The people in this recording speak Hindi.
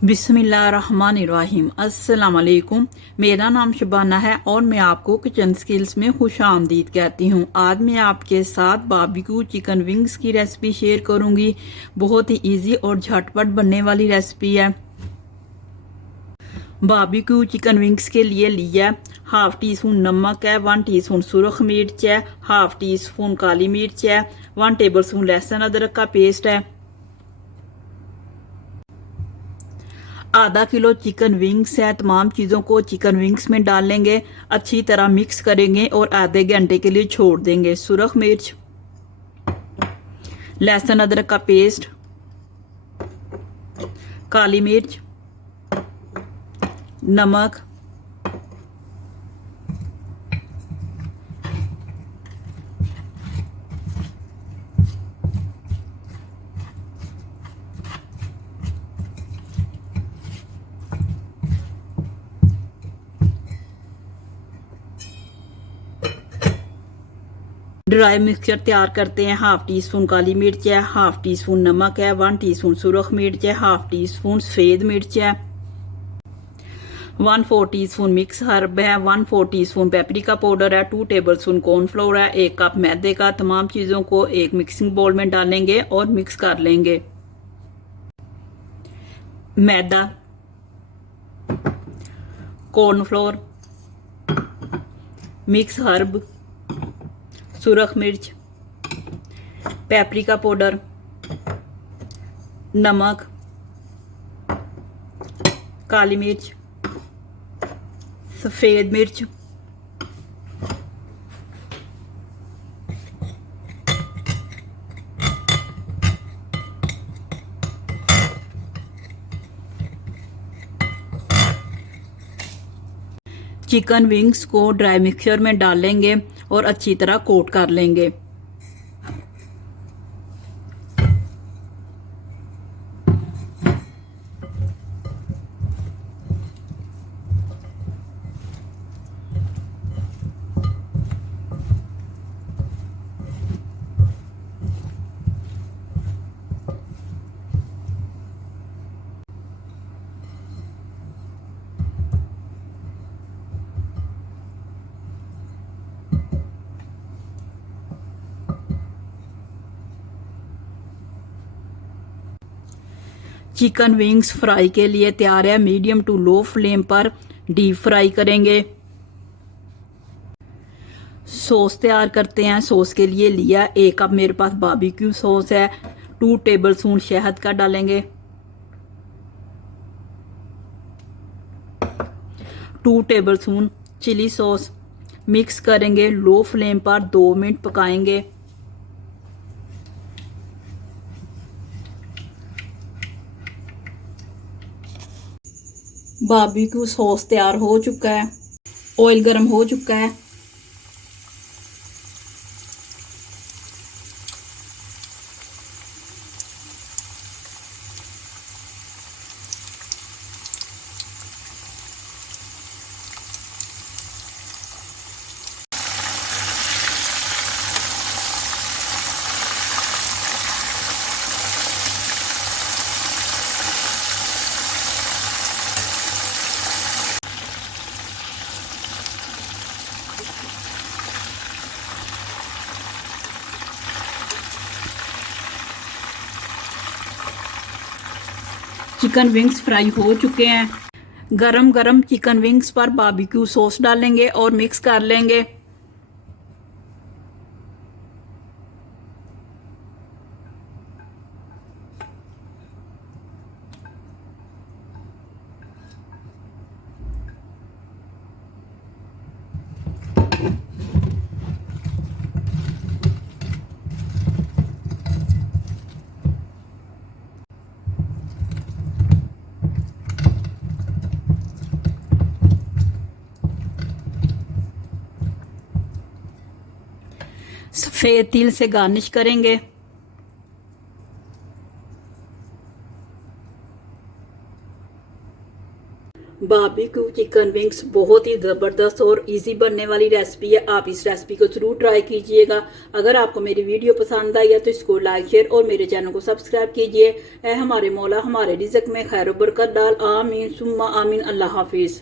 बिस्मिल्लाहिर्रहमानिर्रहीम। अस्सलाम वालेकुम। मेरा नाम शबाना है और मैं आपको किचन स्किल्स में खुश आमदीद कहती हूँ। आज मैं आपके साथ बारबेक्यू चिकन विंग्स की रेसिपी शेयर करूँगी। बहुत ही इजी और झटपट बनने वाली रेसिपी है। बारबेक्यू चिकन विंग्स के लिए लिया हाफ टी स्पून नमक है, 1 टीस्पून सुरख मिर्च है, हाफ टी स्पून काली मिर्च है, 1 टेबल स्पून लहसुन अदरक का पेस्ट है, आधा किलो चिकन विंग्स है। तमाम चीज़ों को चिकन विंग्स में डाल लेंगे, अच्छी तरह मिक्स करेंगे और आधे घंटे के लिए छोड़ देंगे। सुरख मिर्च, लहसुन अदरक का पेस्ट, काली मिर्च, नमक, ड्राई मिक्सचर तैयार करते हैं। हाफ टी स्पून काली मिर्च है, हाफ टी स्पून नमक है, 1 टीस्पून सुरख मिर्च है, हाफ टी स्पून सफ़ेद मिर्च है, 1/4 टीस्पून मिक्स हर्ब है, 1/4 टीस्पून पेपरिका पाउडर है, 2 टेबल स्पून कॉर्नफ्लोर है, 1 कप मैदे का। तमाम चीज़ों को एक मिक्सिंग बाउल में डालेंगे और मिक्स कर लेंगे। मैदा, कॉर्नफ्लोर, मिक्स हर्ब, सुरख मिर्च, पेपरिका पाउडर, नमक, काली मिर्च, सफ़ेद मिर्च, चिकन विंग्स को ड्राई मिक्सचर में डाल लेंगे और अच्छी तरह कोट कर लेंगे। चिकन विंग्स फ्राई के लिए तैयार है। मीडियम टू लो फ्लेम पर डीप फ्राई करेंगे। सॉस तैयार करते हैं। सॉस के लिए लिया 1 कप मेरे पास बारबेक्यू सॉस है, 2 टेबल स्पून शहद का डालेंगे, 2 tablespoon chilli sauce. Mix करेंगे। लो फ्लेम पर 2 मिनट पकाएंगे। बारबेक्यू सॉस तैयार हो चुका है। ऑयल गर्म हो चुका है। चिकन विंग्स फ्राई हो चुके हैं। गरम गरम चिकन विंग्स पर बारबेक्यू सॉस डालेंगे और मिक्स कर लेंगे। सफ़ेद तिल से गार्निश करेंगे। बारबेक्यू चिकन विंग्स बहुत ही ज़बरदस्त और इजी बनने वाली रेसिपी है। आप इस रेसिपी को ज़रूर ट्राई कीजिएगा। अगर आपको मेरी वीडियो पसंद आई है तो इसको लाइक शेयर और मेरे चैनल को सब्सक्राइब कीजिए। हमारे मौला हमारे रिज़्क में खैर बरकत डाल। आमीन सुम्मा आमीन। अल्लाह हाफिज़।